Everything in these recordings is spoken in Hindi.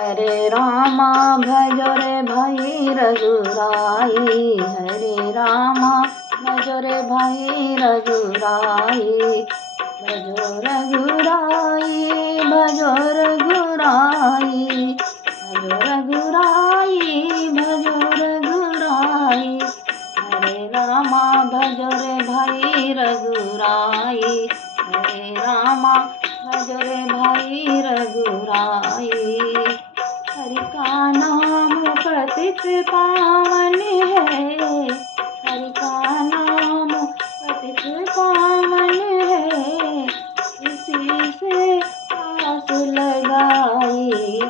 हरे रामा भजो रे भाई रघुराई। हरे रामा भजो रे भाई रघुराई। भजो रघुराई भजो रघुराई। भजो रघुराई भजो रघुराई। हरे रामा भजो रे भाई रघुराई। हरे रामा भजो रे भाई रघुराई। हरि का नाम पतित पावन है। हरि का नाम पतित पावन है। इसी से आस लगाई।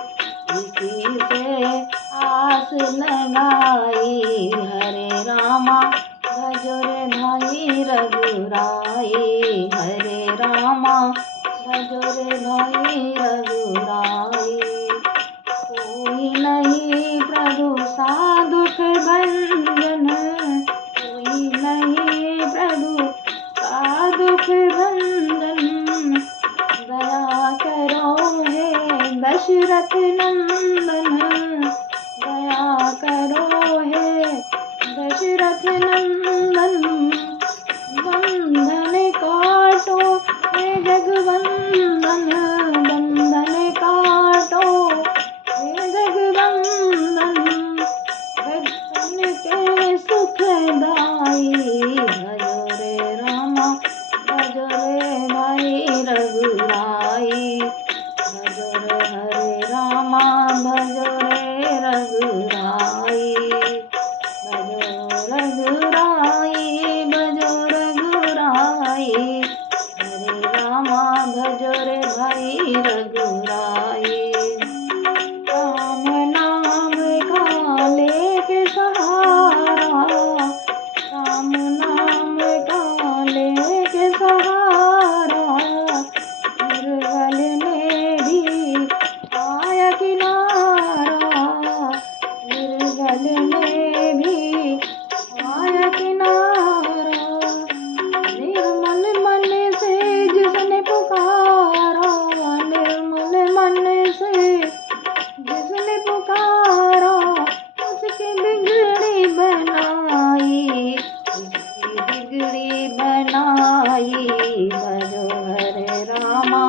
इसी से आस लगाई। हरे रामा भजो रे भाई रघुराई। हरे रामा भजो रे भाई रघुराई। कोई नहीं प्रभु सा दुख भंजन। कोई नहीं प्रभु सा दुख भंजन। दया करो हे दशरथ नंदन। दया करो हे दशरथ नंदन। बंधन काटो हे जगवंदन। बंधन काटो हे जगवंदन। भक्तन के सुखदाई। भजो रे रामा भजो रे भाई रघुराई। भजो रे हरे रामा भजो रे रघुराई। भजो रघुराई भजो रघुराई। हरे रामा भजो रे भाई रघुराई। राम नाम का लेके सहारा। राम नाम का लेके सहारा। निर्बल ने भी पाया किनारा। निर्बल ने भी पाया किनारा। निर्मल मन से जिसने पुकारा। निर्मल मन से जिसने पुकारा। उसकी बिगड़ी बनाई। उसकी बिगड़ी बनाई। भजो हरे रामा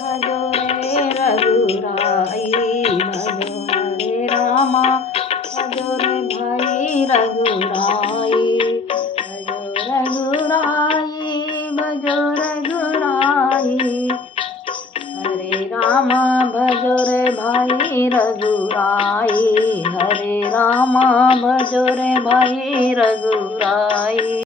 भजो रे रघुराई। भजो हरे रामा भजो रे भाई रघुराई। भजो रघुराई भजो रघुराई। हरे रामा भजो रे भाई रघुराई। हरे रामा भजो रे भाई रघुराई।